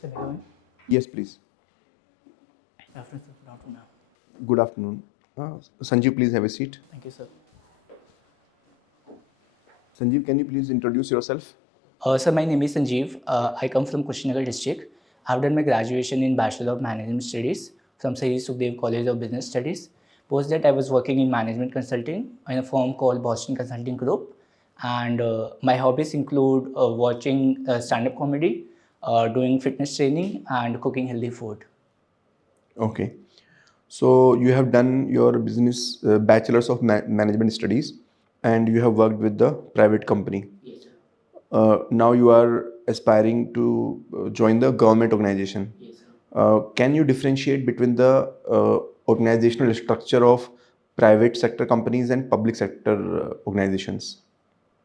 Sir, may I come in? Yes, please. Good afternoon, sir. Good afternoon, ma'am. Good afternoon. Sanjeev, please have a seat. Thank you, sir. Sanjeev, can you please introduce yourself? Sir, my name is Sanjeev. I come from Kushinagar district. I have done my graduation in Bachelor of Management Studies from Sri Sukhdev College of Business Studies. Post that, I was working in management consulting in a firm called Boston Consulting Group. And my hobbies include watching stand-up comedy, doing fitness training, and cooking healthy food. Okay. So you have done your business bachelor's of management studies, and you have worked with the private company. Yes, sir. Now you are aspiring to join the government organization. Yes, sir. Can you differentiate between the organizational structure of private sector companies and public sector organizations?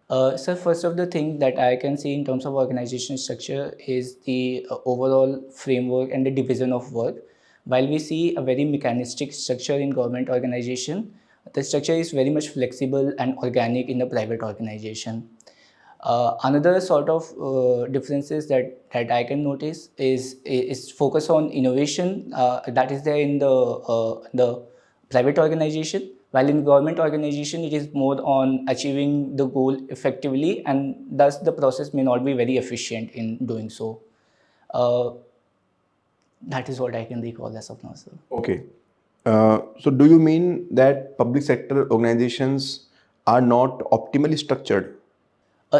Sir, first of the thing that I can see in terms of organization structure is the overall framework and the division of work. While we see a very mechanistic structure in government organization, the structure is very much flexible and organic in the private organization. Another sort of differences that I can notice is focus on innovation that is there in the private organization, while in government organization it is more on achieving the goal effectively, and thus the process may not be very efficient in doing so. Uh, that is what I can recall as of now, sir. Okay. So do you mean that public sector organizations are not optimally structured?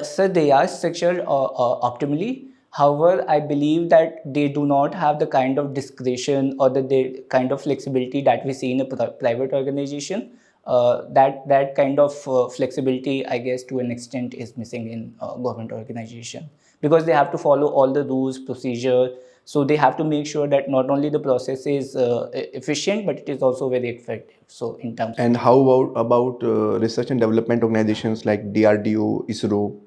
Sir, they are structured optimally. However, I believe that they do not have the kind of discretion or the kind of flexibility that we see in a private organization. That kind of flexibility, I guess, to an extent, is missing in government organization, because they have to follow all the rules, procedure. So they have to make sure that not only the process is efficient, but it is also very effective. So in terms And how about research and development organizations like DRDO, ISRO?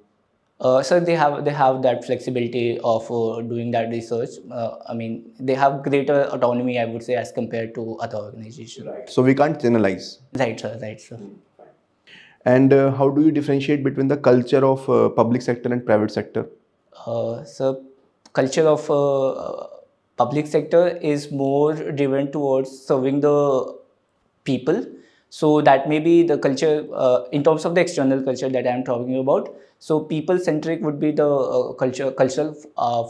sir, they have that flexibility of doing that research. I mean, they have greater autonomy, I would say, as compared to other organizations. So we can't generalize. Right, sir. Right, sir. And how do you differentiate between the culture of public sector and private sector? So, culture of public sector is more driven towards serving the people. So that may be the culture in terms of the external culture that I am talking about. So people centric would be the cultural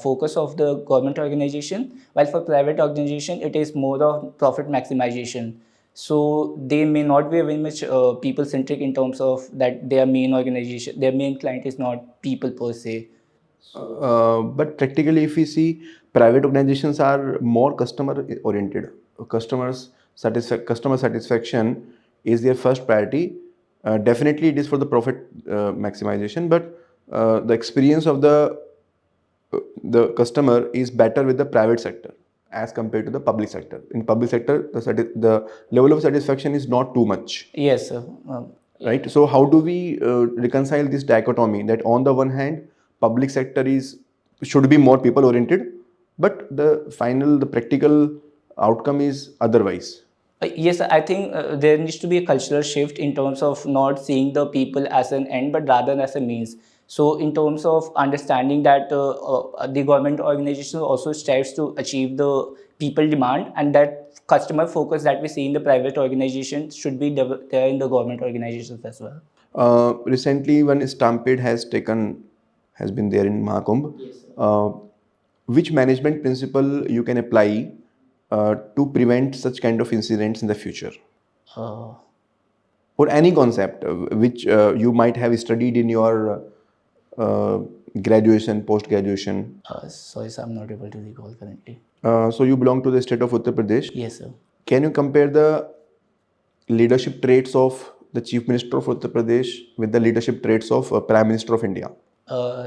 focus of the government organization, while for private organization it is more of profit maximization. So they may not be very much people centric in terms of that their main organization, their main client is not people per se. But practically, if we see, private organizations are more customer oriented. Customer satisfaction is their first priority. Definitely, it is for the profit maximization, but the experience of the customer is better with the private sector as compared to the public sector. In public sector, the level of satisfaction is not too much. Yes, sir. Right. So how do we reconcile this dichotomy that on the one hand public sector is should be more people oriented, but the practical outcome is otherwise? Yes, I think there needs to be a cultural shift in terms of not seeing the people as an end, but rather as a means. So, in terms of understanding that the government organization also strives to achieve the people demand, and that customer focus that we see in the private organization should be there in the government organizations as well. Recently one stampede has been there in Mahakumbh. Yes, sir. Which management principle you can apply to prevent such kind of incidents in the future, Uh, or any concept which you might have studied in your graduation, post graduation? sorry, sir, I'm not able to recall currently. So you belong to the state of Uttar Pradesh. Yes, sir. Can you compare the leadership traits of the Chief Minister of Uttar Pradesh with the leadership traits of Prime Minister of India?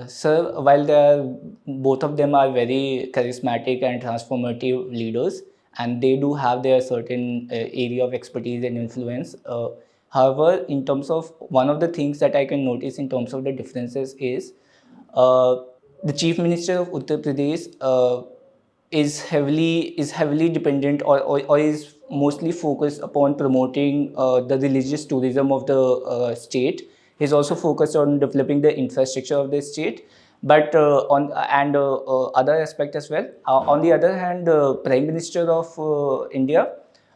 Sir, while they are, both of them are very charismatic and transformative leaders, and they do have their certain area of expertise and influence. However, in terms of one of the things that I can notice in terms of the differences is uh, the Chief Minister of Uttar Pradesh is heavily dependent or is mostly focused upon promoting the religious tourism of the state. He's also focused on developing the infrastructure of the state, But on and other aspect as well. On the other hand, Prime Minister of India,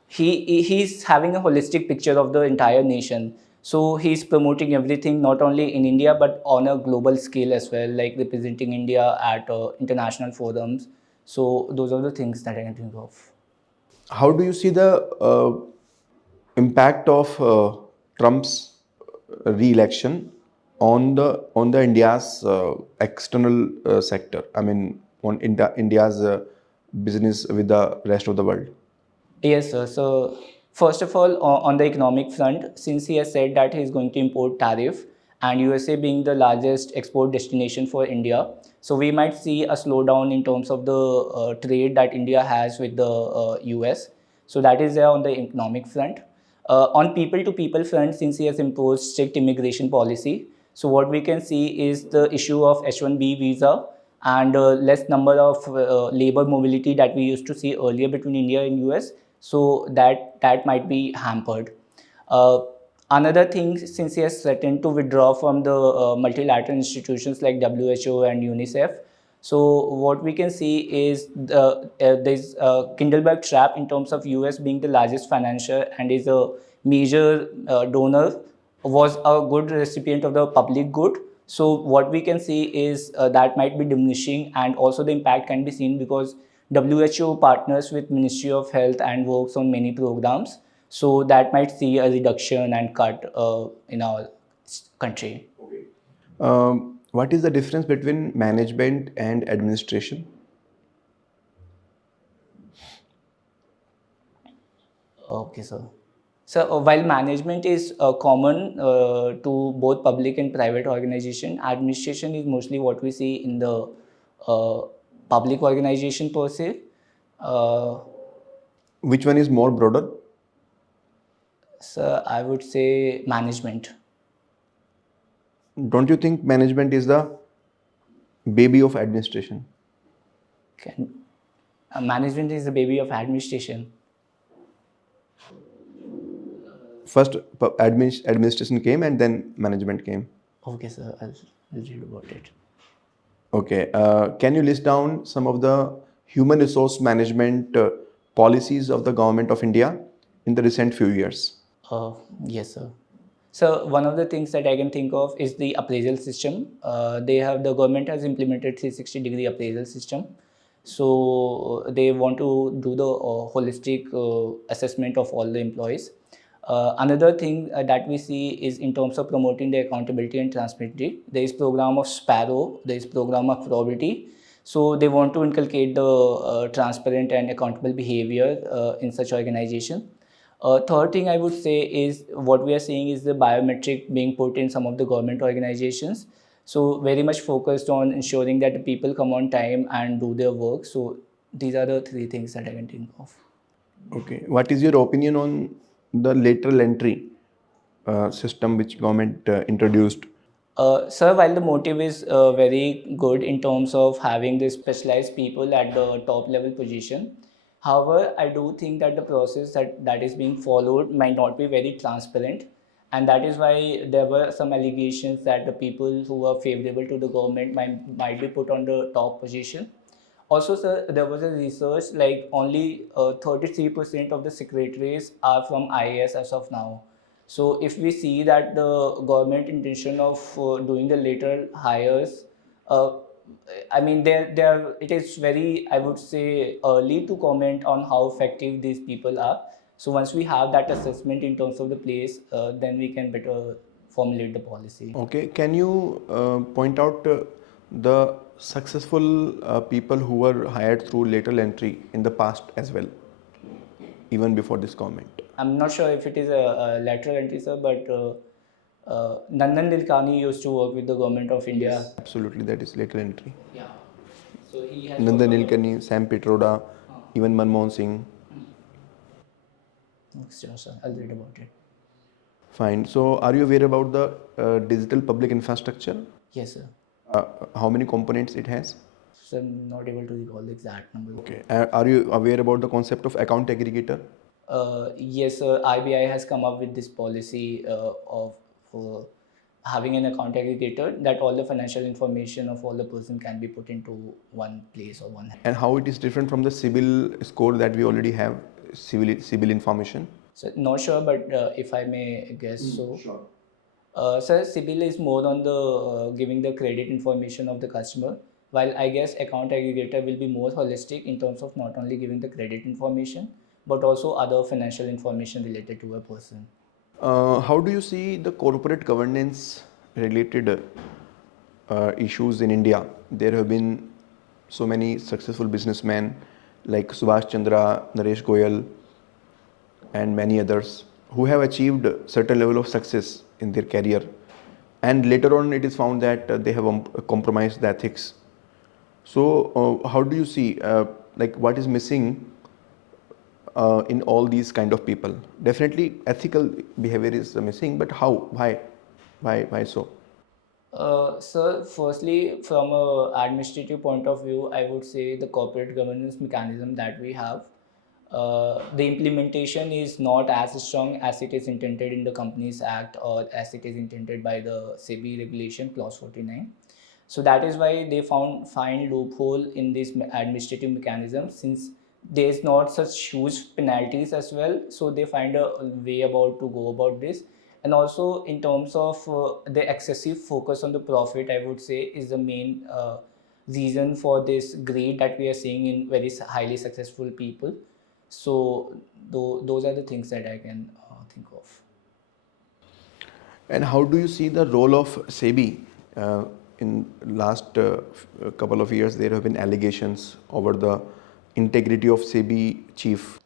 he's having a holistic picture of the entire nation. So he's promoting everything not only in India but on a global scale as well, like representing India at international forums. So those are the things that I can think of. How do you see the impact of Trump's re-election on the India's external sector? I mean, on India's business with the rest of the world. Yes, sir. So first of all, on the economic front, since he has said that he is going to import tariff, and USA being the largest export destination for India, so we might see a slowdown in terms of the trade that India has with the US. So that is there on the economic front. On people-to-people front, since he has imposed strict immigration policy, so what we can see is the issue of H-1B visa and less number of labor mobility that we used to see earlier between India and US. So that might be hampered. Uh, Another thing, since he has threatened to withdraw from the multilateral institutions like WHO and UNICEF, so what we can see is there's a Kindleberg trap in terms of US being the largest financier and is a major donor, was a good recipient of the public good. So what we can see is that might be diminishing, and also the impact can be seen because WHO partners with Ministry of Health and works on many programs. So that might see a reduction and cut in our country. What is the difference between management and administration? Okay, sir. So while management is common to both public and private organization, administration is mostly what we see in the uh, public organization per se. Uh, Which one is more broader? so I would say management. Don't you think management is the baby of administration? Can, Management is the baby of administration. First, administration came and then management came. Okay, sir. I'll read about it. Okay. Can you list down some of the human resource management policies of the government of India in the recent few years? Yes, sir. So one of the things that I can think of is the appraisal system. The government has implemented 360-degree appraisal system. So they want to do the holistic assessment of all the employees. Another thing that we see is in terms of promoting the accountability and transparency. There is program of Sparrow. There is program of probity. So they want to inculcate the transparent and accountable behavior in such organization. Third thing I would say is what we are seeing is the biometric being put in some of the government organizations. So very much focused on ensuring that the people come on time and do their work. So these are the three things that I can think of. Okay. What is your opinion on the lateral entry system which government introduced? Sir, while the motive is very good in terms of having the specialized people at the top level position, however, I do think that the process that is being followed might not be very transparent, and that is why there were some allegations that the people who are favorable to the government might be put on the top position. Also, sir, there was a research like only 33% of the secretaries are from IAS as of now. So, if we see that the government intention of doing the later hires, uh, I mean, it is very, I would say, early to comment on how effective these people are. So, once we have that assessment in terms of the place, then we can better formulate the policy. Okay. Can you point out the successful people who were hired through lateral entry in the past as well, even before this government? I'm not sure if it is a lateral entry, sir, but Nandan Nilekani used to work with the government of India. Yes. Absolutely, that is lateral entry. Yeah. So he has Nandan worked on Nilekani, Sam Pitroda, even Manmohan Singh. Sure, sir. I'll read about it. Fine. So, are you aware about the digital public infrastructure? Yes, sir. How many components it has? So I'm not able to recall the exact number. Okay. Are you aware about the concept of account aggregator? Yes, sir. RBI has come up with this policy of having an account aggregator, that all the financial information of all the person can be put into one place or one. And how it is different from the CIBIL score that we already have, CIBIL information? So not sure, but if I may guess, so Sure. sir, CIBIL is more on the giving the credit information of the customer, while I guess account aggregator will be more holistic in terms of not only giving the credit information, but also other financial information related to a person. How do you see the corporate governance related issues in India? There have been so many successful businessmen like Subhash Chandra, Naresh Goyal, and many others who have achieved certain level of success in their career, and later on it is found that they have compromised the ethics. So how do you see like what is missing in all these kind of people? Definitely ethical behavior is missing, but how, why so? Sir, firstly, from a administrative point of view, I would say the corporate governance mechanism that we have, the implementation is not as strong as it is intended in the Companies Act or as it is intended by the SEBI regulation clause 49. So that is why they find loophole in this administrative mechanism, since there is not such huge penalties as well. So they find a way about to go about this. And also in terms of the excessive focus on the profit, I would say is the main reason for this grade that we are seeing in very highly successful people. So those are the things that I can think of. And how do you see the role of SEBI? In last couple of years, there have been allegations over the integrity of SEBI chief.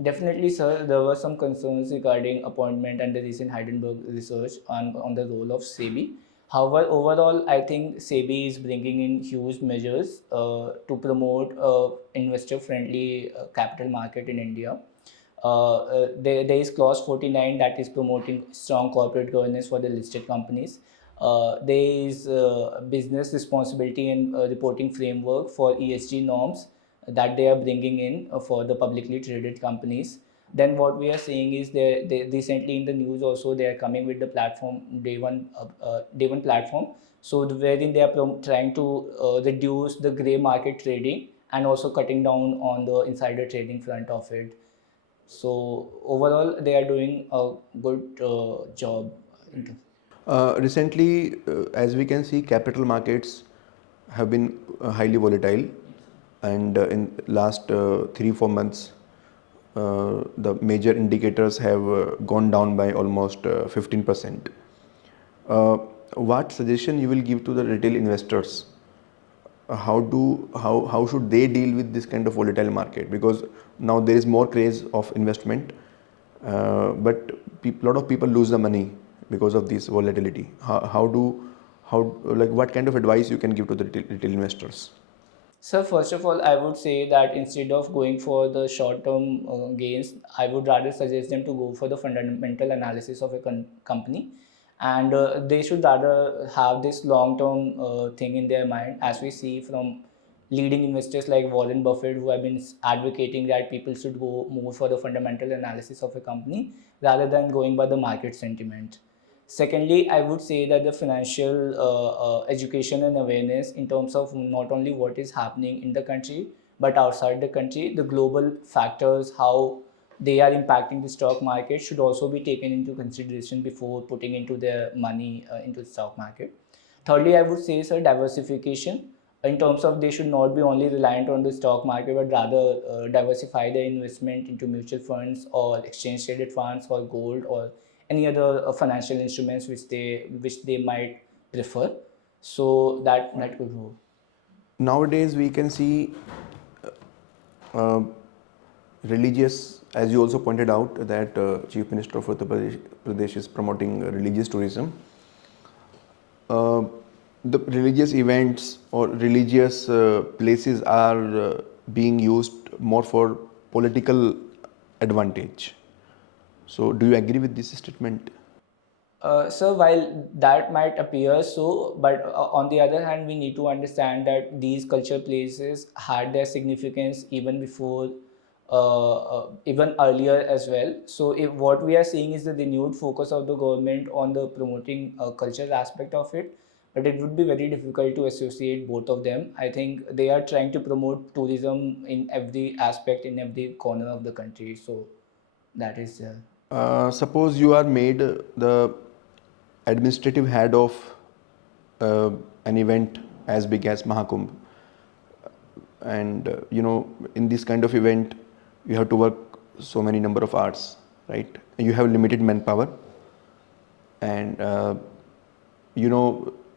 Definitely, sir. There were some concerns regarding appointment and the recent Heidelberg research on the role of SEBI. However, overall, I think SEBI is bringing in huge measures to promote investor-friendly capital market in India. There is clause 49 that is promoting strong corporate governance for the listed companies. There is business responsibility and reporting framework for ESG norms that they are bringing in for the publicly traded companies. Then what we are seeing is they recently in the news also they are coming with the platform day one platform. So wherein they are trying to reduce the gray market trading and also cutting down on the insider trading front of it. So overall, they are doing a good job. Recently, as we can see, capital markets have been highly volatile, and in last 3-4 months, the major indicators have gone down by almost 15%. What suggestion you will give to the retail investors? How should they deal with this kind of volatile market? Because now there is more craze of investment, but lot of people lose the money because of this volatility. What kind of advice you can give to the retail investors? So first of all, I would say that instead of going for the short-term gains, I would rather suggest them to go for the fundamental analysis of a company, and they should rather have this long-term thing in their mind, as we see from leading investors like Warren Buffett, who have been advocating that people should go more for the fundamental analysis of a company rather than going by the market sentiment. Secondly, I would say that the financial education and awareness in terms of not only what is happening in the country but outside the country, the global factors, how they are impacting the stock market should also be taken into consideration before putting into their money into the stock market. Thirdly, I would say, sir, diversification in terms of they should not be only reliant on the stock market but rather diversify their investment into mutual funds or exchange traded funds or gold or any other financial instruments which they might prefer. So that could go. Nowadays, we can see uh, religious, as you also pointed out, that Chief Minister of Uttar Pradesh is promoting religious tourism. Uh, the religious events or religious places are being used more for political advantage. So, do you agree with this statement? So while that might appear so, but on the other hand, we need to understand that these culture places had their significance even before even earlier as well. So if what we are seeing is the renewed focus of the government on the promoting cultural aspect of it, but it would be very difficult to associate both of them. I think they are trying to promote tourism in every aspect, in every corner of the country. So that is Suppose you are made the administrative head of uh, an event as big as Mahakumbh, and in this kind of event you have to work so many number of hours, right? You have limited manpower, and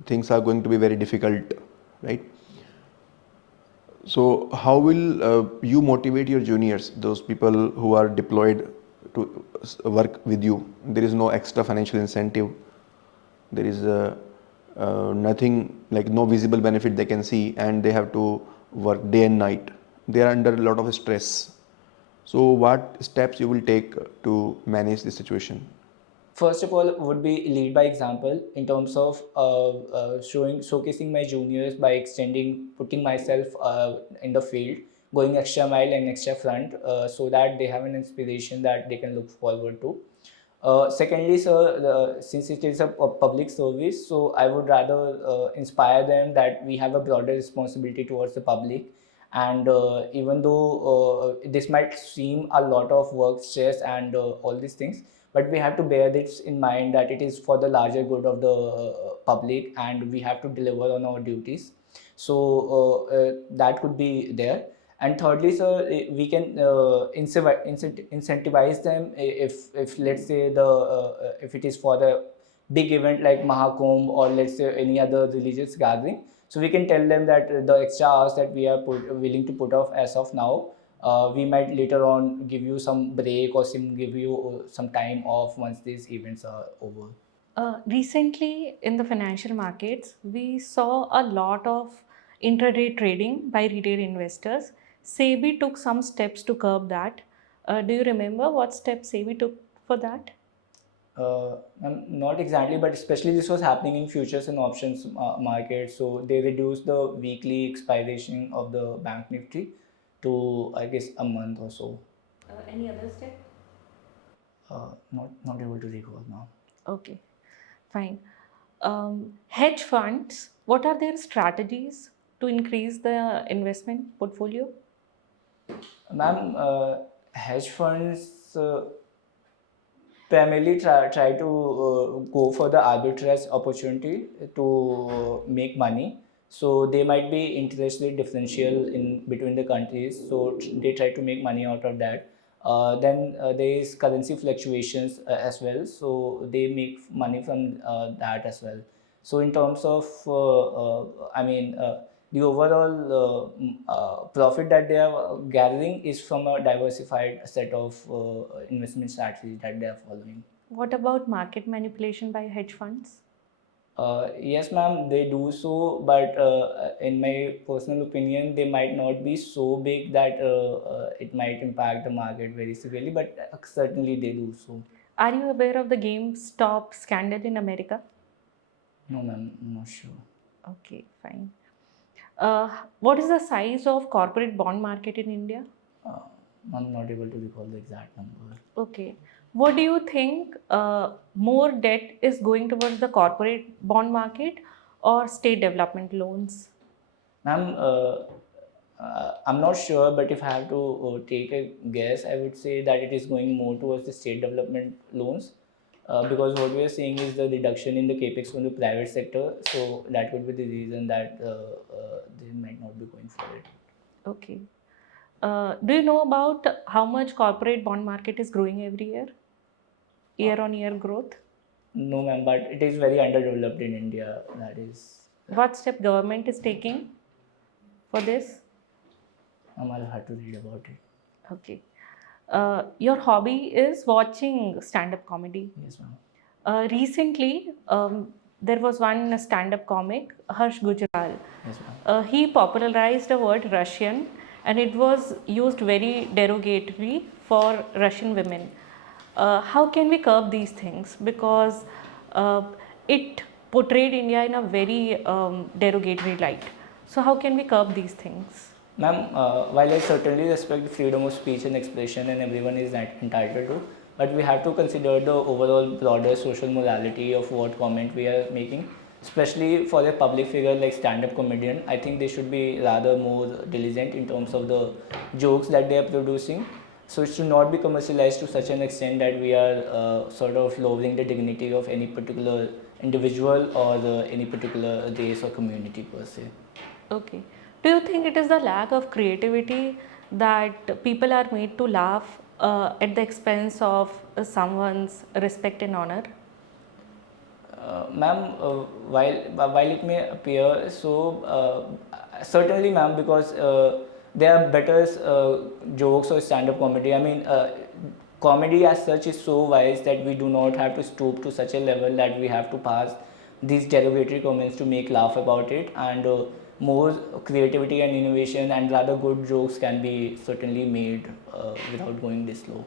things are going to be very difficult, right? So how will you motivate your juniors, those people who are deployed to work with you? There is no extra financial incentive. There is nothing, like no visible benefit they can see, and they have to work day and night. They are under a lot of stress. So what steps you will take to manage this situation? first of all would be lead by example in terms of showcasing my juniors by extending, putting myself in the field, going extra mile and extra front, so that they have an inspiration that they can look forward to. Secondly, sir, since it is a public service, so I would rather inspire them that we have a broader responsibility towards the public. And even though this might seem a lot of work stress and all these things, but we have to bear this in mind that it is for the larger good of the public, and we have to deliver on our duties. So that could be there. And thirdly, sir, we can incentivize them if let's say the if it is for the big event like Mahakumbh, or let's say any other religious gathering. So we can tell them that the extra hours that we are willing to put off as of now, we might later on give you some break or give you some time off once these events are over. Recently, in the financial markets, we saw a lot of intraday trading by retail investors. SEBI took some steps to curb that. Do you remember what steps SEBI took for that? Not exactly, but especially this was happening in futures and options market. So they reduced the weekly expiration of the bank nifty to, I guess, a month or so. Any other step? Not able to recall now. Okay, fine. Hedge funds, what are their strategies to increase the investment portfolio? Ma'am, hedge funds primarily try to go for the arbitrage opportunity to make money. So they might be interest rate differential in between the countries. So they try to make money out of that. Then there is currency fluctuations as well. So they make money from that as well. So in terms of, the overall profit that they are gathering is from a diversified set of investment strategies that they are following. What about market manipulation by hedge funds? Yes, ma'am, they do so, but in my personal opinion, they might not be so big that it might impact the market very severely, but certainly they do so. Are you aware of the GameStop scandal in America? No, ma'am, I'm not sure. Okay, fine. What is the size of corporate bond market in India? Uh, I'm not able to recall the exact number. Okay. What do you think more debt is going towards the corporate bond market or state development loans? Ma'am, I'm not sure, but if I have to take a guess, I would say that it is going more towards the state development loans, because what we are seeing is the reduction in the capex from the private sector. So that could be the reason that they might not be going for it. Okay. Do you know about how much corporate bond market is growing every year on year growth? No, ma'am, but it is very underdeveloped in India. That is, What step government is taking for this? I'll have to read about it. Okay. Your hobby is watching stand-up comedy. Yes, ma'am. Recently, there was one stand-up comic, Harsh Gujral. Yes, ma'am. He popularized the word Russian, and it was used very derogatory for Russian women. How can we curb these things? Because it portrayed India in a very derogatory light. So how can we curb these things? Ma'am, while I certainly respect freedom of speech and expression and everyone is entitled to, but we have to consider the overall broader social morality of what comment we are making, especially for a public figure like stand-up comedian. I think they should be rather more diligent in terms of the jokes that they are producing. So it should not be commercialized to such an extent that we are sort of lowering the dignity of any particular individual or any particular race or community per se. Okay. Do you think it is the lack of creativity that people are made to laugh at the expense of someone's respect and honor? Ma'am, while it may appear so, certainly, ma'am, because there are better jokes or stand-up comedy. I mean, comedy as such is so wise that we do not have to stoop to such a level that we have to pass these derogatory comments to make laugh about it, and more creativity and innovation and rather good jokes can be certainly made without going this low.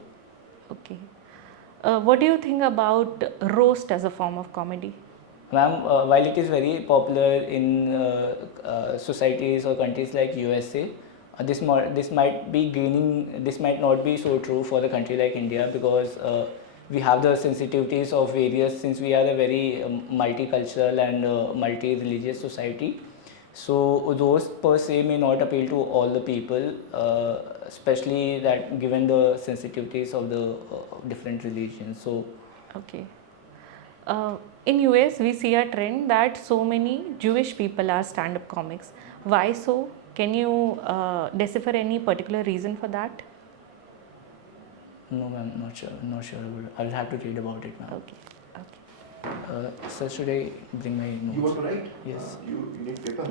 Okay. What do you think about roast as a form of comedy? Ma'am, while it is very popular in societies or countries like USA, this might be gaining. This might not be so true for a country like India because we have the sensitivities of various. Since we are a very multicultural and multi-religious society, so those per se may not appeal to all the people, especially that given the sensitivities of the different religions. So. Okay. In US, we see a trend that so many Jewish people are stand-up comics. Why so? Can you decipher any particular reason for that? No, ma'am, not sure. Not sure. I'll have to read about it, ma'am. Okay. Okay. Sir, should I bring my notes? You want to write? Yes. You need paper?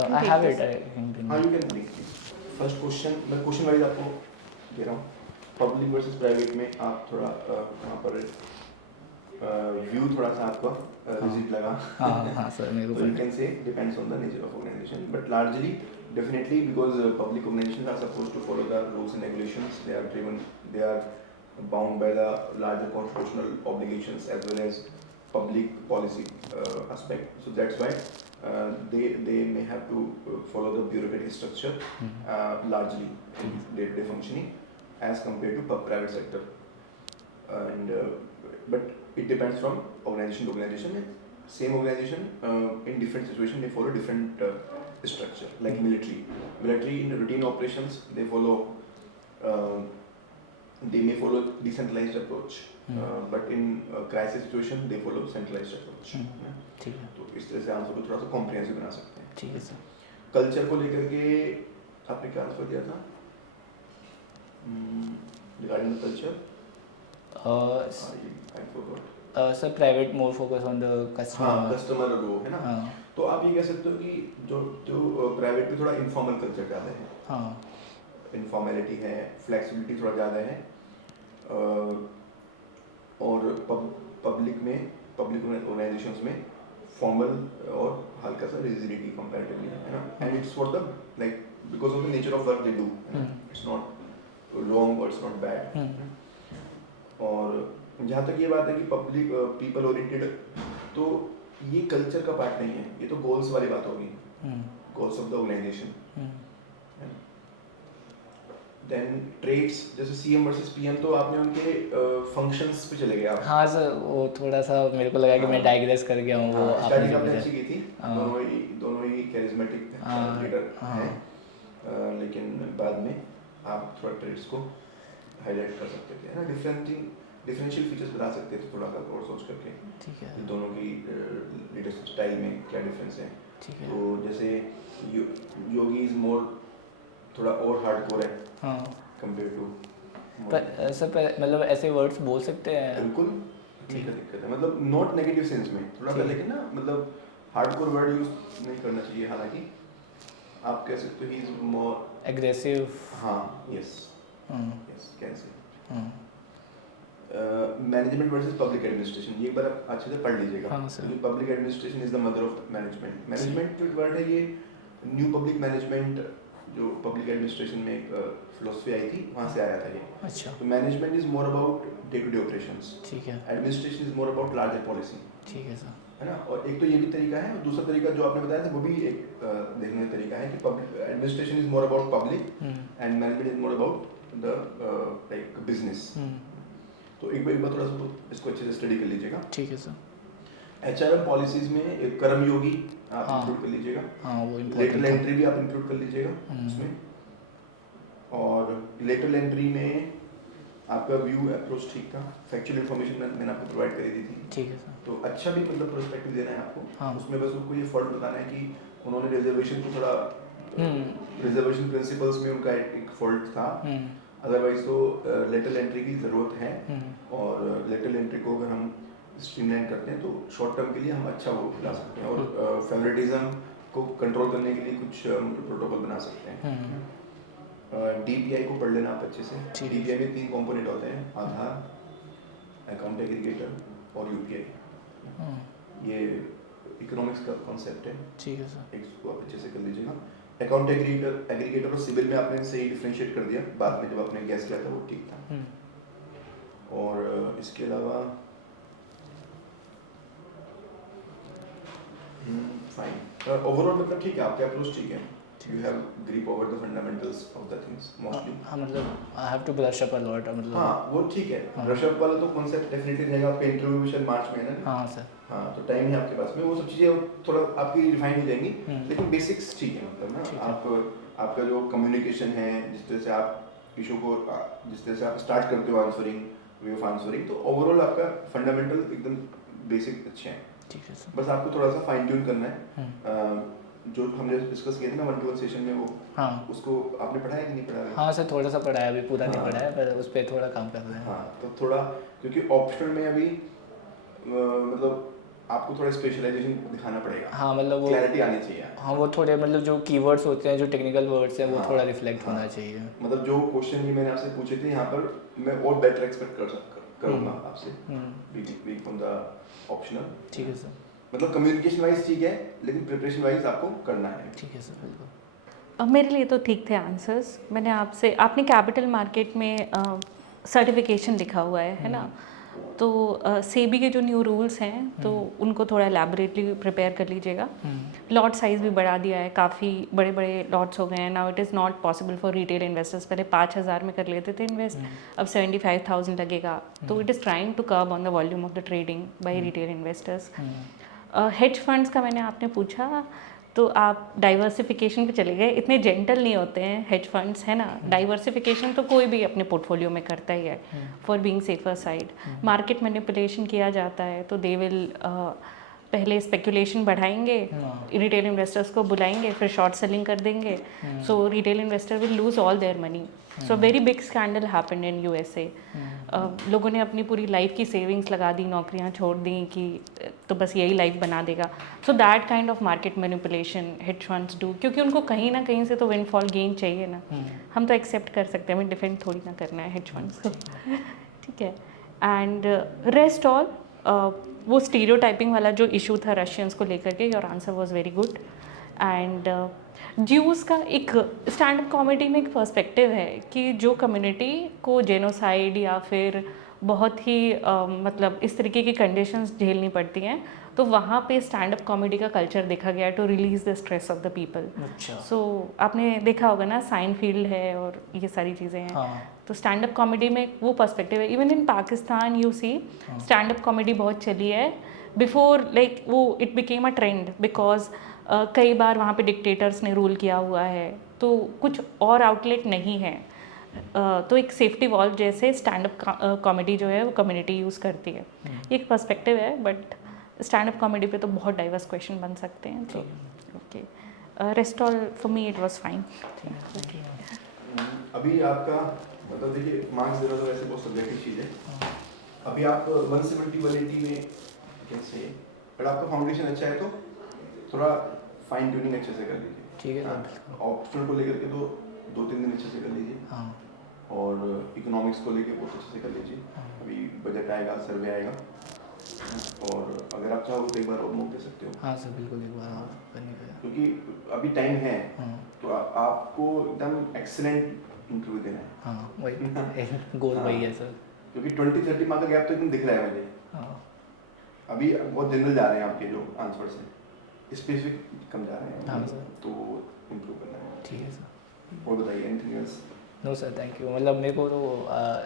I have it. I can bring हाँ, it. you can bring. First question, मैं question wise आपको दे रहा हूँ. Public versus private में आप थोड़ा वहाँ पर view थोड़ा सा आपको rigid लगा. हाँ सर मेरे So you को. can say depends on the nature of organization, but largely definitely because public organizations are supposed to follow the rules and regulations. They are bound by the larger constitutional obligations as well as public policy aspect. So that's why they may have to follow the bureaucratic structure largely in day-to-day functioning as compared to private sector. And but it depends from organization to organization. Same organization in different situations they follow different structure. Like military in routine operations they follow they may follow decentralized approach, but in crisis situation they follow centralized approach. ठीक है. तो इस तरह से answer को थोड़ा सा comprehensive बना सकते हैं. ठीक है सर. कल्चर को लेकर के आपने क्या आंसर दिया था regarding the culture? I forgot. Sir private more focus on the customer. हाँ, कस्टमर वो है ना. तो आप ये कह सकते हो कि जो प्राइवेट में थोड़ा इनफॉर्मल कल्चर ज़्यादा है. हाँ. इनफॉर्मेलिटी है, फ्लेक्सिबिलिटी थोड़ा ज़्यादा है, और पब्लिक ऑर्गेनाइजेशंस में फॉर्मल और हल्का सा रिजिडिटी कंपैरेटिवली है ना. And it's for the like because of the nature of work they do. It's not wrong और इट्स नॉट बैड. और जहाँ तक ये बात है कि पब्लिक पीपल ओरिएंटेड, तो ये कल्चर का पार्ट नहीं है, ये तो गोल्स वाली बात होगी. Goals of the organisation. Then trades जैसे सीएम वर्सेस पीएम, तो आपने उनके फंक्शंस पे चले गए आप. हाँ सर वो थोड़ा सा मेरे को लगा कि मैं डाइग्रेस कर गया हूँ. वो स्टार्टिंग आपने अच्छी की थी. दोनों ही कैरिज्मेटिक लीडर हैं, लेकिन बाद में आप थोड़ा ट्रेड्स को हाईलाइट कर सकते थे ना. डिफरेंशियल फीचर्स बता सकते थे थोड़ा सा और सोच करके. ठीक है. दोनों की लीडरशिप स्टाइल में क्या डिफरेंस है. ठीक है. तो जैसे योगी इज मोर थोड़ा और हार्डकोर है. हाँ. Compare to. पर सर मतलब ऐसे वर्ड्स बोल सकते हैं. बिल्कुल ठीक है. दिक्कत है मतलब नॉट नेगेटिव सेंस में थोड़ा सा, लेकिन ना मतलब हार्डकोर वर्ड यूज नहीं करना चाहिए. हालांकि आप कह सकते हो ही इज मोर एग्रेसिव. हाँ. Yes can say. Management versus public administration, ये एक बार आप अच्छे से पढ़ लीजिएगा. हाँ sir. Public administration is the mother of management. Management जो वर्ड है ये न्यू पब्लिक मैनेजमेंट जो पब्लिक एडमिनिस्ट्रेशन में एक फिलोसफी आई थी वहाँ से आया था ये. अच्छा. तो management is more about day to day operations. ठीक है. Administration is more about larger policy. ठीक है सर. है ना। और एक तो ये भी तरीका है, और दूसरा तरीका जो आपने बताया था वो भी एक देखने का तरीका है कि public administration is more about public and management is more about the like business. तो एक बार थोड़ा सा इसको अच्छे से स्टडी कर लीजिएगा। ठीक है सर। HRM पॉलिसीज में एक कर्मयोगी आप हाँ। इंक्लूड कर लीजिएगा। हाँ वो लेटरल इम्पोर्टेंट था। एंट्री भी आप इंक्लूड कर लीजिएगा उसमें। और लेटरल एंट्री में आपका व्यू अप्रोच ठीक था, फैक्चुअल इन्फॉर्मेशन मैंने आपको प्रोवाइड करी दी थी। ठीक है सर। तो अच्छा भी मतलब प्रोस्पेक्टिव देना है आपको। हाँ। उसमें बस उनको ये फॉल्ट बताना है कि उन्होंने रिजर्वेशन को थोड़ा रिजर्वेशन प्रिंसिपल्स में उनका एक फॉल्ट था। अदरवाइज तो लेटरल एंट्री की ज़रूरत है। और लेटरल एंट्री को अगर हम स्ट्रीमलाइन करते हैं तो शॉर्ट टर्म के लिए हम अच्छा वो ला सकते हैं। और फेवरेटिज्म को कंट्रोल करने के लिए कुछ प्रोटोकॉल बना सकते हैं। DPI को पढ़ लेना आप अच्छे से। DPI में 3 कंपोनेंट होते हैं, आधार, अकाउंट एग्रीगेटर और UPI। ये इकोनॉमिक्स का कॉन्सेप्ट है। ठीक है सर। इसको आप अच्छे से कर लीजिएगा। अकाउंट एग्रीगेटर और सिविल में आपने सही डिफरेंशिएट कर दिया, बाद में जब आपने गैस किया था वो ठीक था। और इसके अलावा फाइन, ओवरऑल मतलब ठीक है, आपका अप्रोच ठीक है। You have grip over the fundamentals of the things mostly. हाँ मतलब I have to brush up a lot मतलब। हाँ वो ठीक है। ब्रश अप वाला तो कॉन्सेप्ट डेफिनेटली रहेगा। आपका इंटरव्यू भी शायद मार्च में है ना। हाँ सर। हाँ तो टाइम है आपके पास में, वो सब चीज़ें थोड़ा आपकी रिफाइन हो जाएंगी। लेकिन बेसिक्स ठीक है मतलब ना। आपका जो कम्युनिकेशन है, जिस तरह से आप इशू को जिस तरह से आप स्टार्ट करते हो आंसरिंग, वे ऑफ आंसरिंग, तो ओवरऑल आपका फंडामेंटल एकदम बेसिक अच्छे हैं। ठीक है सर। बस आपको थोड़ा सा फाइन ट्यून करना है। जो हमने डिस्कस किया था ना 1-to-1 सेशन में, वो हाँ उसको आपने पढ़ा है कि नहीं पढ़ा है? हाँ सर थोड़ा सा पढ़ा है, अभी पूरा नहीं हाँ। पढ़ा है, पर उस पर थोड़ा काम कर रहे हैं। हाँ तो थोड़ा, क्योंकि ऑप्शनल में अभी मतलब आपको थोड़ा स्पेशलाइजेशन दिखाना पड़ेगा। हाँ मतलब वो क्लैरिटी आनी चाहिए। हाँ वो थोड़े मतलब जो कीवर्ड्स होते हैं, जो टेक्निकल वर्ड्स हैं, वो हाँ, थोड़ा रिफ्लेक्ट हाँ, होना चाहिए। मतलब जो क्वेश्चन भी मैंने आपसे पूछे थे यहाँ पर, मैं और बेटर एक्सपेक्ट करूँगा आपसे फ्रॉम द ऑप्शनल। ठीक है सर। मतलब कम्युनिकेशन वाइज ठीक है, लेकिन प्रिपरेशन वाइज आपको करना है। ठीक है सर बिल्कुल। मेरे लिए तो ठीक थे आंसर्स। मैंने आपने कैपिटल मार्केट में सर्टिफिकेशन लिखा हुआ है ना, तो सेबी के जो न्यू रूल्स हैं तो उनको थोड़ा एलैबोरेटली प्रिपेयर कर लीजिएगा। लॉट साइज़ भी बढ़ा दिया है, काफ़ी बड़े बड़े लॉट्स हो गए हैं। Now it is not possible for retail investors. पहले 5,000 में कर लेते थे इन्वेस्ट, अब 75,000 लगेगा। तो it is trying to curb on the volume of the trading by retail investors. Hedge funds का मैंने आपने पूछा, तो आप डाइवर्सिफिकेशन पे चले गए। इतने जेंटल नहीं होते हैं हेज फंड्स, है ना। डाइवर्सिफिकेशन तो कोई भी अपने पोर्टफोलियो में करता ही है for being safer side. Market manipulation किया जाता है तो दे विल पहले स्पेकुलेशन बढ़ाएंगे, रिटेल इन्वेस्टर्स को बुलाएंगे, फिर शॉर्ट सेलिंग कर देंगे। So retail investor will lose all their money. So very big scandal happened in USA। लोगों ने अपनी पूरी लाइफ की सेविंग्स लगा दी, नौकरियां छोड़ दी कि तो बस यही लाइफ बना देगा। So that kind of market manipulation hedge funds do, क्योंकि उनको कहीं ना कहीं से तो विंडफॉल गेन चाहिए ना। हम तो एक्सेप्ट कर सकते हैं, हमें डिफेंड थोड़ी ना करना है हेज फंड्स को। ठीक है। एंड रेस्ट ऑल वो स्टीरियोटाइपिंग वाला जो इशू था रशियंस को लेकर के, your answer was very good. And Jews का एक स्टैंड अप कॉमेडी में एक पर्सपेक्टिव है कि जो कम्युनिटी को जेनोसाइड या फिर बहुत ही मतलब इस तरीके की कंडीशंस झेलनी पड़ती हैं, तो वहाँ पे स्टैंड अप कॉमेडी का कल्चर देखा गया to release the stress of the people. अच्छा। सो आपने देखा होगा ना, साइनफील्ड है और ये सारी चीज़ें हैं। हाँ। तो स्टैंड अप कॉमेडी में वो पर्सपेक्टिव है। Even in Pakistan you see stand up comedy बहुत चली है बिफोर, लाइक वो it became a trend because कई बार वहाँ पे डिक्टेटर्स ने रूल किया हुआ है, तो कुछ और आउटलेट नहीं है। तो एक सेफ्टी वॉल्व जैसे स्टैंड अप कॉमेडी जो है वो कम्युनिटी यूज़ करती है। ये एक पर्सपेक्टिव है, बट स्टैंड अप कॉमेडी पे तो बहुत डाइवर्स क्वेश्चन बन सकते हैं। तो okay, rest all for me it was fine. अभी आपका मतलब देखिए मार्क्स देना तो वैसे बहुत सब्जेक्टिव चीज़ है। अभी आप 170 180 में कैसे, पर आपका फाउंडेशन अच्छा है तो थोड़ा फाइन ट्यूनिंग अच्छे से कर लीजिए। ठीक है। ऑप्शनल को लेकर के तो 2-3 दिन अच्छे से कर लीजिए। हाँ। और इकोनॉमिक्स को लेकर बहुत अच्छे से कर लीजिए। अभी बजट आएगा, सर्वे आएगा, और अगर आप चाहो तो एक बार और मौका दे सकते हो। हाँ सर बिल्कुल, एक बार आप करने का, क्योंकि अभी टाइम है। तो आपको एकदम एक्सीलेंट इंटरव्यू देना है। हाँ वही गोल वही है सर। क्योंकि 20-30 मार्क का गैप तो एकदम दिख रहा है मुझे। अभी बहुत जनरल जा रहे हैं आपके जो आंसर से, स्पेसिफिक कम जा रहे हैं। हाँ सर। तो इम्प्रूव करना है। ठीक है सर। और बताइए anything else? No sir, thank you. मतलब मेरे को तो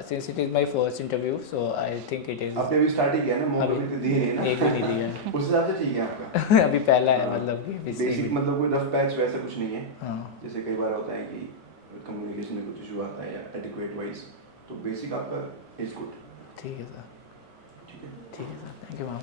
since it is my first interview, so I think it is. आपने अभी स्टार्ट ही किया ना, मौका अभी भी तो दिए नहीं ना। एक भी नहीं दिया है। उस हिसाब से ठीक है आपका। अभी पहला है, मतलब कि बेसिक मतलब कोई रफ पैच वैसा कुछ नहीं है। हाँ जैसे कई बार होता है कि कम्युनिकेशन में कुछ इशू आता है या एडिक्वेट वाइज, तो बेसिक आपका इज गुड। ठीक है सर। ठीक है। ठीक है सर, थैंक यू मैम।